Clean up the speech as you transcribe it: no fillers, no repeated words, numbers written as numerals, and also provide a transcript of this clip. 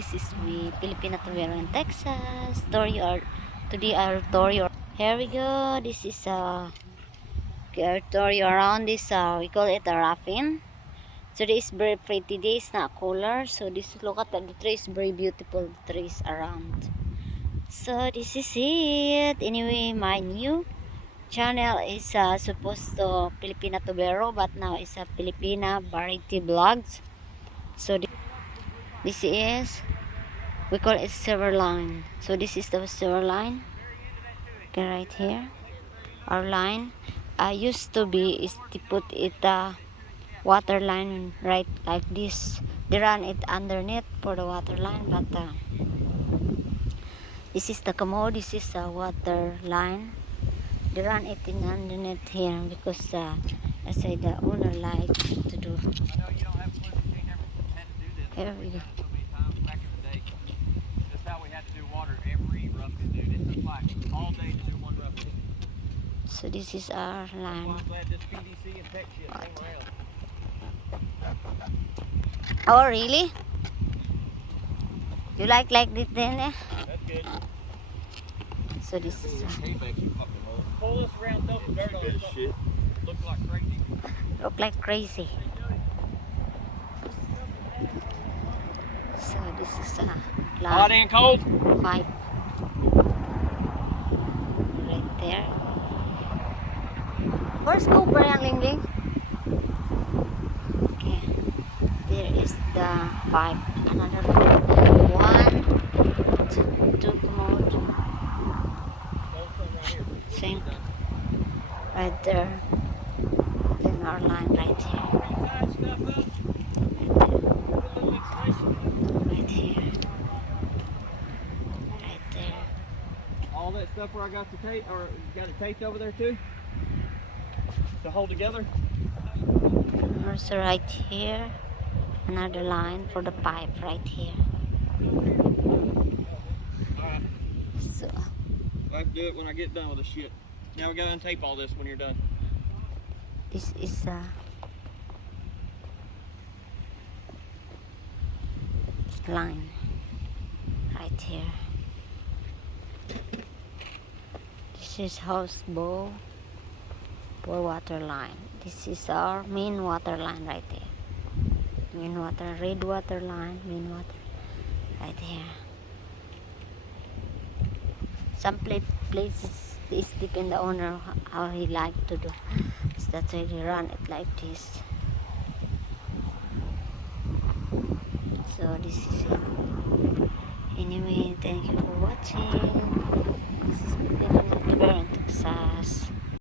this is we Filipino Tubero in Texas. Story or today our story. Here we go. This is our story around this. We call it a raffin. So this is very pretty. This is not cooler. So this look at the trees. Very beautiful trees around. So this is it. Anyway, my new channel is supposed to Filipina Tubero, but now it's a Filipina Variety Vlogs. So this is, we call it silver line. So this is the silver line. Okay, right here. Our line used to be is to put it water line right like this. They run it underneath for the water line, but this is the commode. This is the water line. They run it in underneath here because I say the owner like to do. Here we go. So this is our line. Oh really? You like this then? Eh? That's good. So this is Pull us around, throw some dirt on it. Look like crazy. look like crazy. So this is a Hot line and cold? 5 right there. Where's Cooper and Ling Ling? Okay, there is the 5. Another 1, 2 commode. Same right there. Then our line right here. Right here. Right there. All that stuff where I got the tape, or got it taped over there too? To hold together? Also right here. Another line for the pipe right here. Alright. So I have to do it when I get done with the shit. Now we gotta untape all this when you're done. this is line right here. This is house bow for water line. This is our main water line right there. Main water, red water line, main water right here. Some places this depend the owner how he like to do. So that's why they run it like this. So this is it. Anyway, thank you for watching.